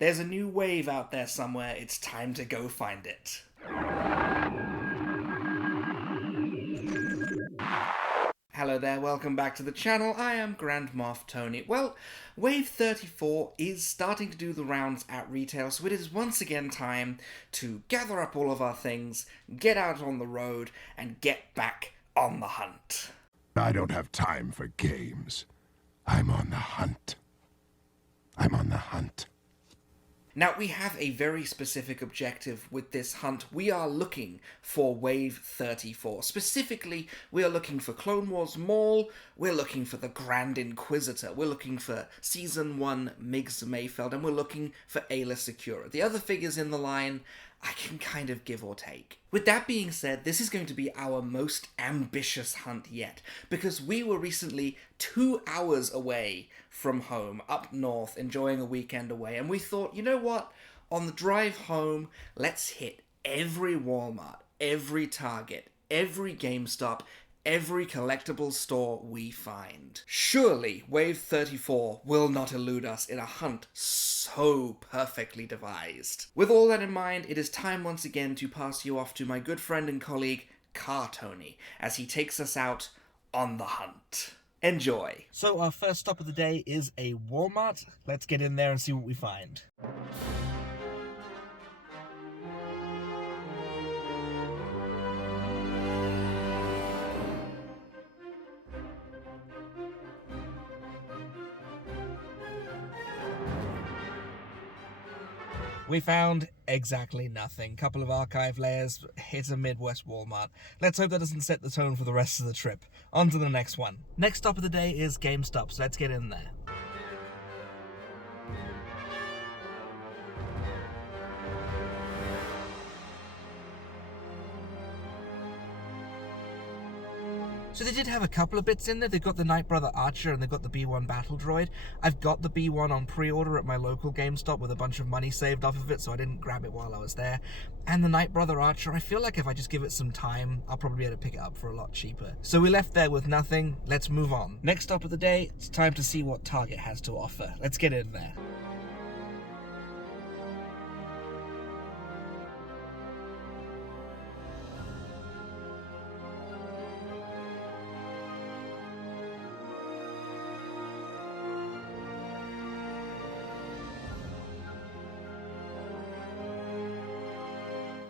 There's a new wave out there somewhere, it's time to go find it. Hello there, welcome back to the channel. I am Grand Moff Tony. Well, Wave 34 is starting to do the rounds at retail, so it is once again time to gather up all of our things, get out on the road, and get back on the hunt. I don't have time for games. I'm on the hunt. I'm on the hunt. Now, we have a very specific objective with this hunt. We are looking for Wave 34. Specifically, we are looking for Clone Wars Maul, we're looking for the Grand Inquisitor, we're looking for Season 1 Migs Mayfeld, and we're looking for Ayla Secura. The other figures in the line, I can kind of give or take. With that being said, this is going to be our most ambitious hunt yet, because we were recently 2 hours away from home, up north, enjoying a weekend away, and we thought, you know what, on the drive home, let's hit every Walmart, every Target, every GameStop, every collectible store we find. Surely Wave 34 will not elude us in a hunt so perfectly devised. With all that in mind, it is time once again to pass you off to my good friend and colleague, Car Tony, as he takes us out on the hunt. Enjoy. So our first stop of the day is a Walmart. Let's get in there and see what we find. We found exactly nothing. Couple of archive layers, hit a Midwest Walmart. Let's hope that doesn't set the tone for the rest of the trip. On to the next one. Next stop of the day is GameStop, so let's get in there. So they did have a couple of bits in there. They've got the Night Brother Archer and they've got the B1 Battle Droid. I've got the B1 on pre-order at my local GameStop with a bunch of money saved off of it, so I didn't grab it while I was there. And the Night Brother Archer, I feel like if I just give it some time, I'll probably be able to pick it up for a lot cheaper. So we left there with nothing. Let's move on. Next stop of the day, it's time to see what Target has to offer. Let's get in there.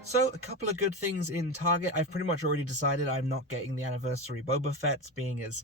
So, a couple of good things in Target. I've pretty much already decided I'm not getting the Anniversary Boba Fett, being as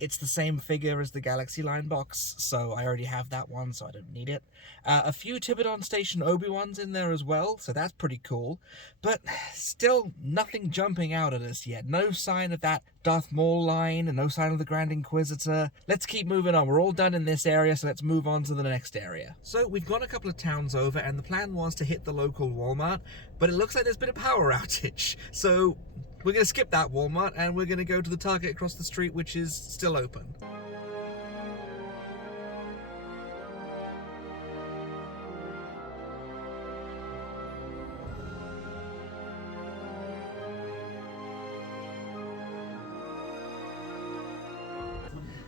it's the same figure as the Galaxy line box, so I already have that one, so I don't need it. A few Tibidon Station Obi-Wans in there as well, so that's pretty cool. But still nothing jumping out at us yet. No sign of that Darth Maul line, and no sign of the Grand Inquisitor. Let's keep moving on. We're all done in this area, so let's move on to the next area. So we've gone a couple of towns over, and the plan was to hit the local Walmart, but it looks like there's been a power outage. So we're going to skip that Walmart, and we're going to go to the Target across the street, which is still open.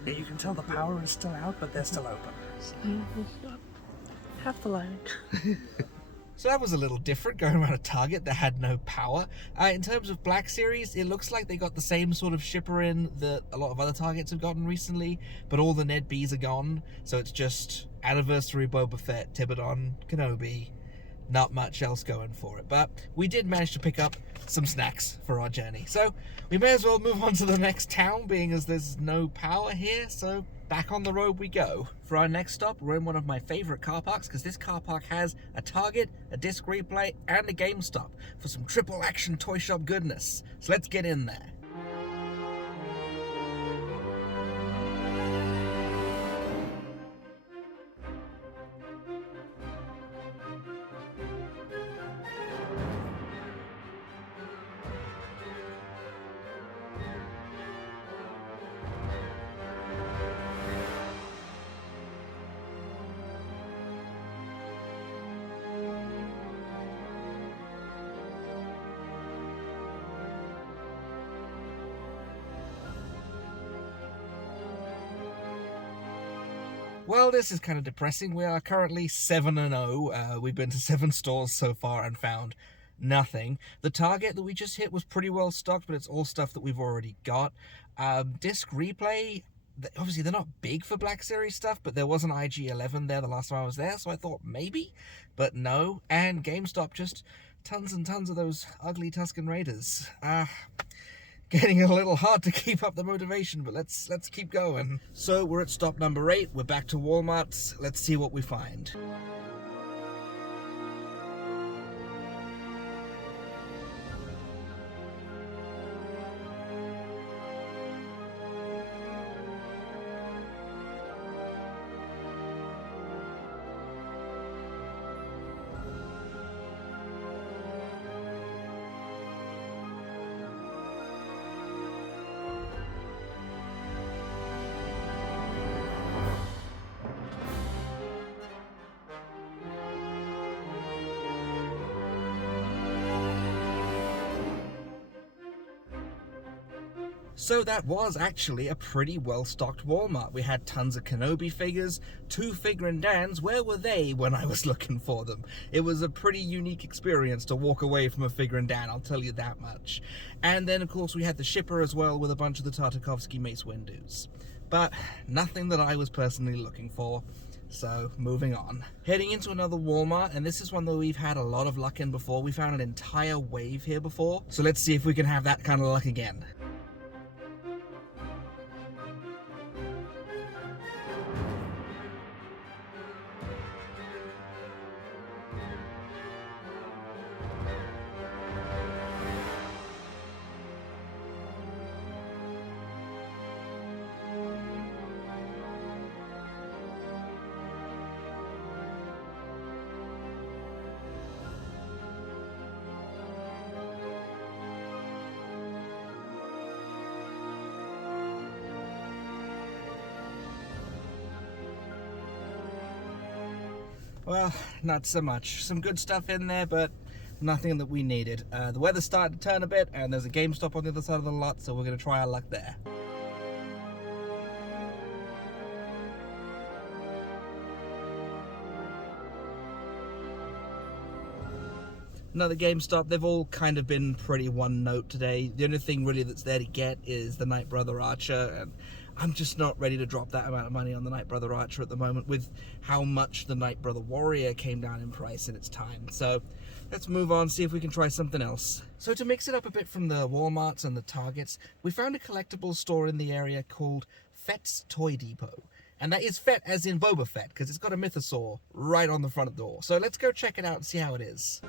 Yeah, you can tell the power is still out, but they're still open. Half the line. So that was a little different, going around a Target that had no power. In terms of Black Series, it looks like they got the same sort of shipper in that a lot of other Targets have gotten recently, but all the Ned Bs are gone, so it's just Anniversary Boba Fett, Tibidon, Kenobi, not much else going for it. But we did manage to pick up some snacks for our journey, so we may as well move on to the next town, being as there's no power here, so back on the road we go. For our next stop, we're in one of my favorite car parks, because this car park has a Target, a disc replay, and a GameStop for some triple action toy shop goodness. So let's get in there. Well, this is kind of depressing. We are currently 7-0. We've been to 7 stores so far and found nothing. The Target that we just hit was pretty well stocked, but it's all stuff that we've already got. Disc Replay, obviously they're not big for Black Series stuff, but there was an IG-11 there the last time I was there, so I thought maybe, but no. And GameStop, just tons and tons of those ugly Tusken Raiders. Getting a little hard to keep up the motivation, but let's keep going. So we're at stop number 8. We're back to Walmart's. Let's see what we find. So that was actually a pretty well-stocked Walmart. We had tons of Kenobi figures, 2 Figure and Dans. Where were they when I was looking for them? It was a pretty unique experience to walk away from a Figure and Dan, I'll tell you that much. And then, of course, we had the shipper as well with a bunch of the Tartakovsky Mace Windus. But nothing that I was personally looking for. So, moving on. Heading into another Walmart, and this is one that we've had a lot of luck in before. We found an entire wave here before. So let's see if we can have that kind of luck again. Well, not so much. Some good stuff in there, but nothing that we needed. The weather's starting to turn a bit, and there's a GameStop on the other side of the lot, so we're going to try our luck there. Another GameStop. They've all kind of been pretty one note today. The only thing really that's there to get is the Night Brother Archer, and I'm just not ready to drop that amount of money on the Night Brother Archer at the moment with how much the Night Brother Warrior came down in price in its time. So let's move on, see if we can try something else. So to mix it up a bit from the Walmarts and the Targets, we found a collectibles store in the area called Fett's Toy Depot. And that is Fett as in Boba Fett, because it's got a mythosaur right on the front door. So let's go check it out and see how it is.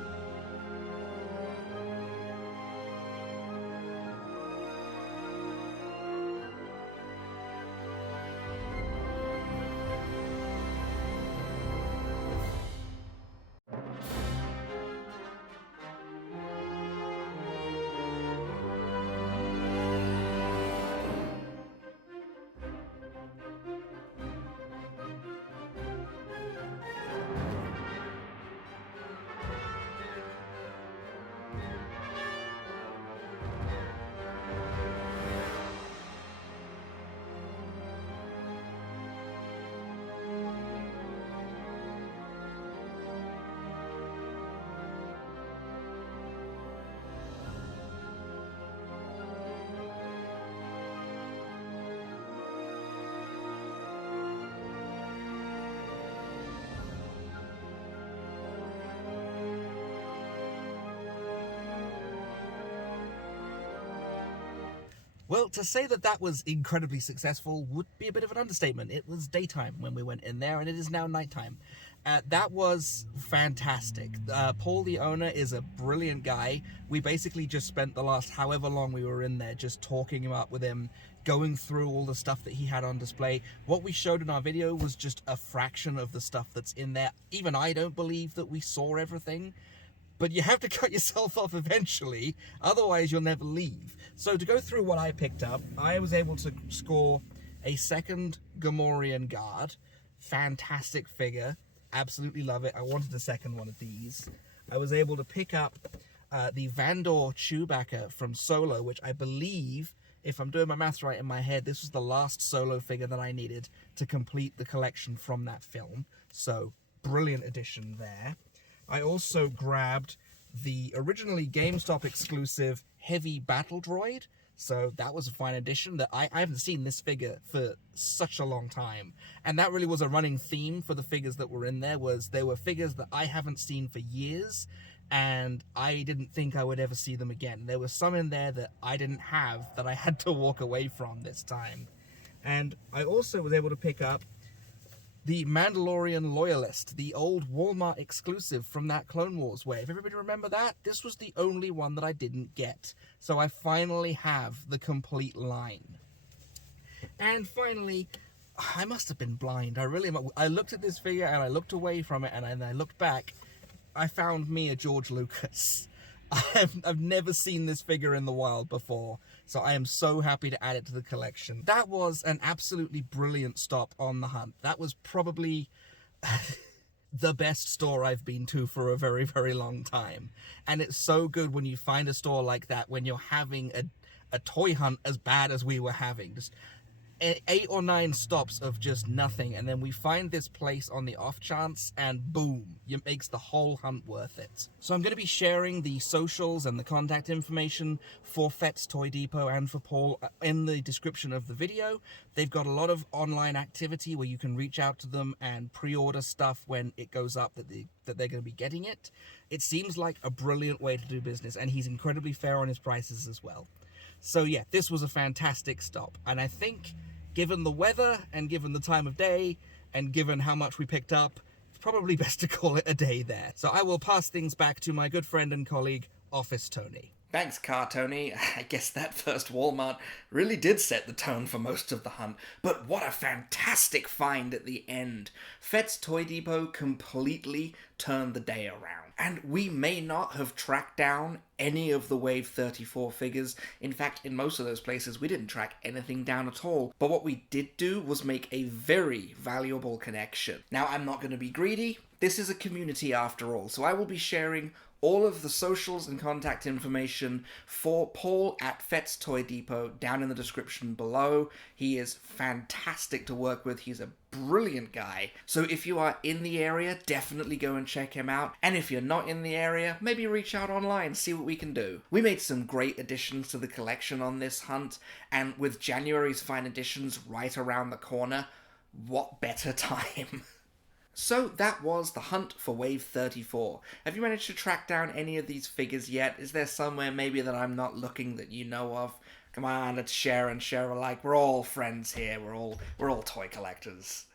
Well, to say that that was incredibly successful would be a bit of an understatement. It was daytime when we went in there, and it is now nighttime. That was fantastic. Paul, the owner, is a brilliant guy. We basically just spent the last however long we were in there just talking him up with him, going through all the stuff that he had on display. What we showed in our video was just a fraction of the stuff that's in there. Even I don't believe that we saw everything. But you have to cut yourself off eventually, otherwise you'll never leave. So to go through what I picked up, I was able to score a second Gamorrean Guard. Fantastic figure. Absolutely love it. I wanted a second one of these. I was able to pick up the Vandor Chewbacca from Solo, which I believe if I'm doing my maths right in my head, this was the last Solo figure that I needed to complete the collection from that film. So, brilliant addition there. I also grabbed the originally GameStop exclusive Heavy Battle Droid. So that was a fine addition. That I haven't seen this figure for such a long time. And that really was a running theme for the figures that were in there, was they were figures that I haven't seen for years, and I didn't think I would ever see them again. There was some in there that I didn't have that I had to walk away from this time. And I also was able to pick up the Mandalorian Loyalist, the old Walmart exclusive from that Clone Wars wave. Everybody remember that? This was the only one that I didn't get. So I finally have the complete line. And finally, I must have been blind. I looked at this figure and I looked away from it, and I looked back. I found me a George Lucas. I've never seen this figure in the wild before, so I am so happy to add it to the collection. That was an absolutely brilliant stop on the hunt. That was probably the best store I've been to for a very, very long time. And it's so good when you find a store like that, when you're having a toy hunt as bad as we were having. Just 8 or 9 stops of just nothing, and then we find this place on the off chance, and boom, it makes the whole hunt worth it. So I'm going to be sharing the socials and the contact information for Fett's Toy Depot and for Paul in the description of the video. They've got a lot of online activity where you can reach out to them and pre-order stuff when it goes up that they're going to be getting it. It seems like a brilliant way to do business, and he's incredibly fair on his prices as well. So yeah, this was a fantastic stop, and I think given the weather and given the time of day and given how much we picked up, it's probably best to call it a day there. So I will pass things back to my good friend and colleague, Office Tony. Thanks, Car Tony. I guess that first Walmart really did set the tone for most of the hunt, but what a fantastic find at the end. Fett's Toy Depot completely turned the day around, and we may not have tracked down any of the Wave 34 figures. In fact, in most of those places, we didn't track anything down at all, but what we did do was make a very valuable connection. Now, I'm not going to be greedy. This is a community after all, so I will be sharing all of the socials and contact information for Paul at Fett's Toy Depot down in the description below. He is fantastic to work with. He's a brilliant guy. So if you are in the area, definitely go and check him out. And if you're not in the area, maybe reach out online, see what we can do. We made some great additions to the collection on this hunt, and with January's fine additions right around the corner, what better time? So that was the hunt for Wave 34. Have you managed to track down any of these figures yet? Is there somewhere maybe that I'm not looking that you know of? Come on, let's share and share alike. We're all friends here. We're all toy collectors.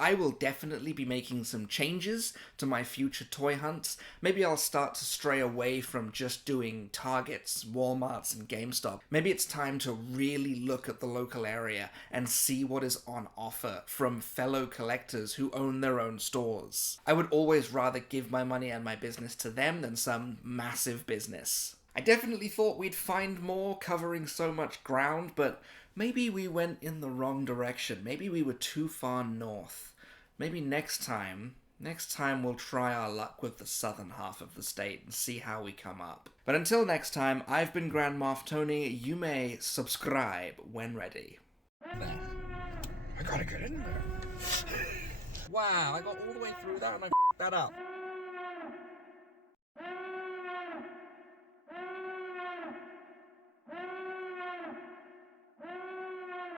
I will definitely be making some changes to my future toy hunts. Maybe I'll start to stray away from just doing Targets, Walmarts, and GameStop. Maybe it's time to really look at the local area and see what is on offer from fellow collectors who own their own stores. I would always rather give my money and my business to them than some massive business. I definitely thought we'd find more covering so much ground, but maybe we went in the wrong direction. Maybe we were too far north. Maybe next time we'll try our luck with the southern half of the state and see how we come up. But until next time, I've been Grand Moff Tony. You may subscribe when ready. There. I gotta get in there. Wow, I got all the way through that and I f***ed that up.